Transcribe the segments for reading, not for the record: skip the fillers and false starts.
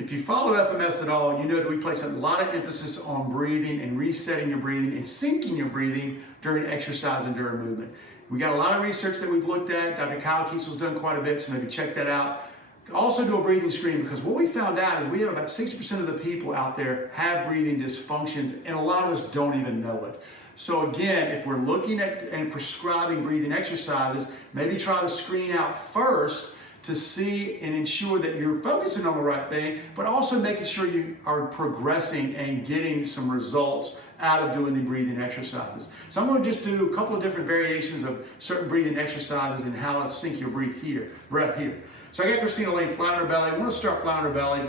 If you follow FMS at all, you know that we place a lot of emphasis on breathing and resetting your breathing and syncing your breathing during exercise and during movement. We got a lot of research that we've looked at. Dr. Kyle Kiesel's done quite a bit, so maybe check that out. Also do a breathing screen, because what we found out is we have about 60% of the people out there have breathing dysfunctions, and a lot of us don't even know it. So again, if we're looking at and prescribing breathing exercises, maybe try the screen out first to see and ensure that you're focusing on the right thing, but also making sure you are progressing and getting some results out of doing the breathing exercises. So I'm going to just do a couple of different variations of certain breathing exercises and how to sync your breath here. So I got Christina laying flat on her belly. I want to start flat on her belly.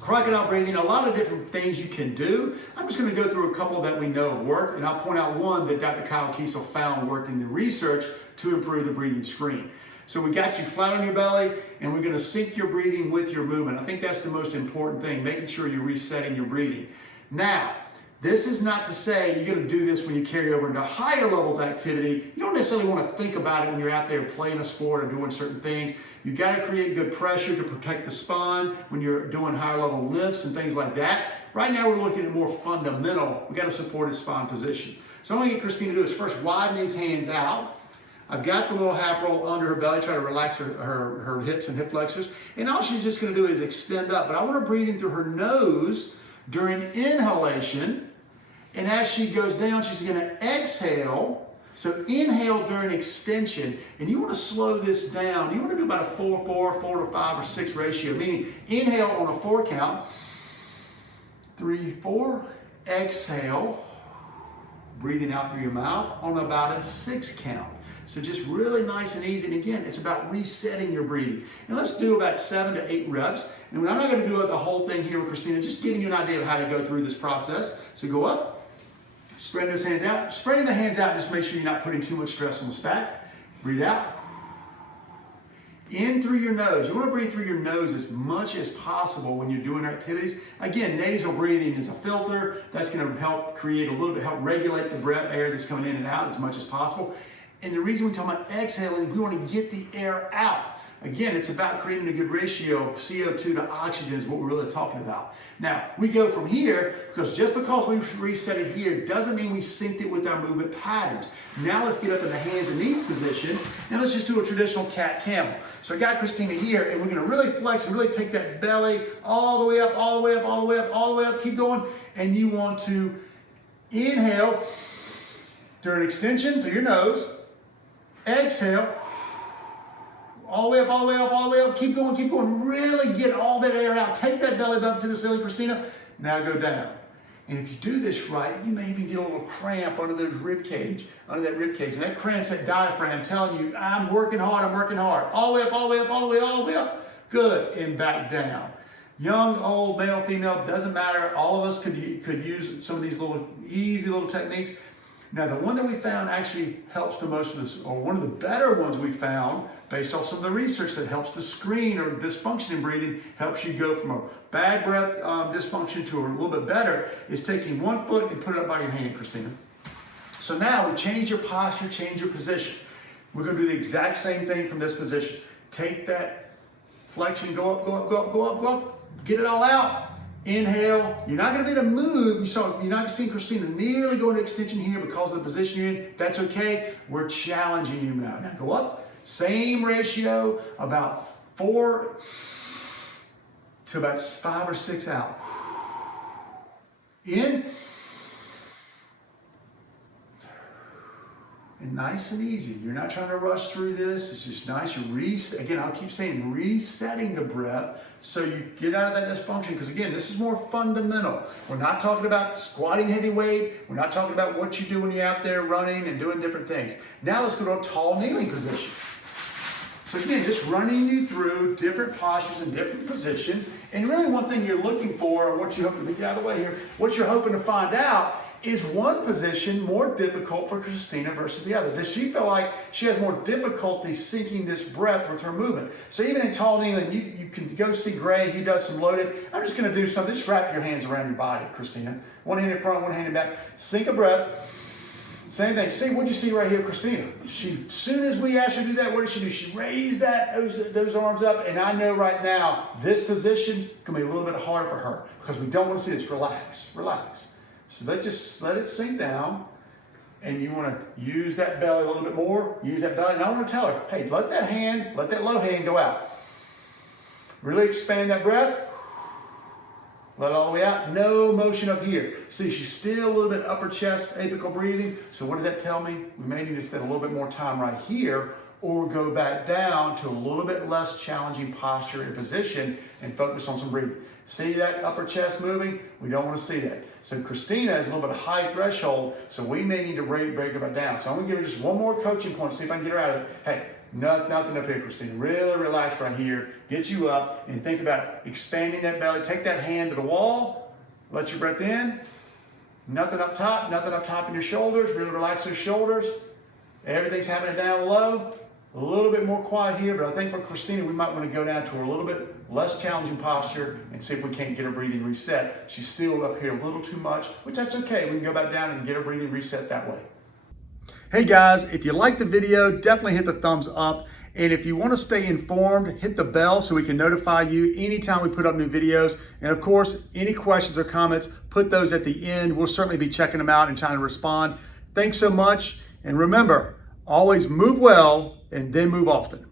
Crocodile breathing, a lot of different things you can do. I'm just going to go through a couple that we know work, and I'll point out one that Dr. Kyle Kiesel found worked in the research to improve the breathing screen. So we got you flat on your belly, and we're going to sync your breathing with your movement. I think that's the most important thing, making sure you're resetting your breathing. Now, this is not to say you're going to do this when you carry over into higher levels activity. You don't necessarily want to think about it when you're out there playing a sport or doing certain things. You've got to create good pressure to protect the spine when you're doing higher level lifts and things like that. Right now we're looking at more fundamental. We've got a supported spine position. So what I'm going to get Christina to do is first widen these hands out. I've got the little half roll under her belly, try to relax her hips and hip flexors. And all she's just going to do is extend up. But I want her breathing through her nose during inhalation. And as she goes down, she's going to exhale. So inhale during extension. And you want to slow this down. You want to do about a 4-4, 4-5, or 6 ratio. Meaning inhale on a 4 count. 3, 4. Exhale. Breathing out through your mouth on about a 6 count. So just really nice and easy. And again, it's about resetting your breathing. And let's do about 7 to 8 reps. And I'm not going to do the whole thing here with Christina, just giving you an idea of how to go through this process. So go up, spread those hands out. Spreading the hands out, just make sure you're not putting too much stress on the back. Breathe out. In through your nose. You want to breathe through your nose as much as possible when you're doing activities. Again, nasal breathing is a filter. That's going to help create a little bit, help regulate the breath, air that's coming in and out as much as possible. And the reason we talk about exhaling, we want to get the air out. Again, it's about creating a good ratio of CO2 to oxygen is what we're really talking about. Now, we go from here, because just because we've reset it here doesn't mean we synced it with our movement patterns. Now let's get up in the hands and knees position, and let's just do a traditional cat-camel. So I got Christina here, and we're going to really flex and really take that belly all the way up, all the way up, all the way up, all the way up. Keep going. And you want to inhale during extension through your nose. Exhale. All the way up, all the way up, all the way up. Keep going, keep going. Really get all that air out. Take that belly button to the ceiling, Christina. Now go down. And if you do this right, you may even get a little cramp under that rib cage. And that cramp's that diaphragm telling you, I'm working hard, I'm working hard. All the way up, all the way up, all the way, all the way up. Good, and back down. Young, old, male, female, doesn't matter. All of us could use some of these little easy little techniques. Now, the one that we found actually helps the most of this, or one of the better ones we found, based off some of the research that helps to screen or dysfunction in breathing, helps you go from a bad breath dysfunction to a little bit better, is taking one foot and put it up by your hand, Christina. So now we change your posture, change your position. We're going to do the exact same thing from this position. Take that flexion, go up, go up, go up, go up, go up, get it all out. Inhale. You're not going to be able to move. You're not seeing Christina nearly go into extension here because of the position you're in. That's okay. We're challenging you now. Now go up. Same ratio, about 4 to about 5 or 6 out. In. And nice and easy. You're not trying to rush through this. It's just nice. You're again, I'll keep saying resetting the breath so you get out of that dysfunction. Because again, this is more fundamental. We're not talking about squatting heavy weight. We're not talking about what you do when you're out there running and doing different things. Now let's go to a tall kneeling position. So again, just running you through different postures and different positions. And really one thing you're looking for, or what you're hoping to get out of the way here, what you're hoping to find out is one position more difficult for Christina versus the other? Does she feel like she has more difficulty syncing this breath with her movement? So even in tall kneeling, you can go see Gray, he does some loaded. I'm just going to do something. Just wrap your hands around your body, Christina. One hand in front, one hand in back. Sync a breath. Same thing. See, what you see right here, Christina? As soon as we asked her to do that, what did she do? She raised those arms up, and I know right now this position's gonna be a little bit harder for her because we don't want to see this. Relax, relax. So just let it sink down, and you want to use that belly a little bit more. Use that belly, and I want to tell her, hey, let that low hand go out. Really expand that breath. Let it all the way out. No motion up here. See, she's still a little bit upper chest, apical breathing. So what does that tell me? We may need to spend a little bit more time right here or go back down to a little bit less challenging posture and position and focus on some breathing. See that upper chest moving? We don't want to see that. So Christina has a little bit of high threshold, so we may need to break her back down. So I'm going to give her just one more coaching point to see if I can get her out of it. Hey, nothing up here, Christina. Really relax right here. Get you up and think about expanding that belly. Take that hand to the wall. Let your breath in. Nothing up top in your shoulders. Really relax those shoulders. Everything's happening down low. A little bit more quiet here, but I think for Christina, we might want to go down to a little bit less challenging posture and see if we can't get her breathing reset. She's still up here a little too much, which that's okay. We can go back down and get her breathing reset that way. Hey guys, if you like the video, definitely hit the thumbs up. And if you want to stay informed, hit the bell so we can notify you anytime we put up new videos. And of course, any questions or comments, put those at the end. We'll certainly be checking them out and trying to respond. Thanks so much. And remember, always move well and then move often.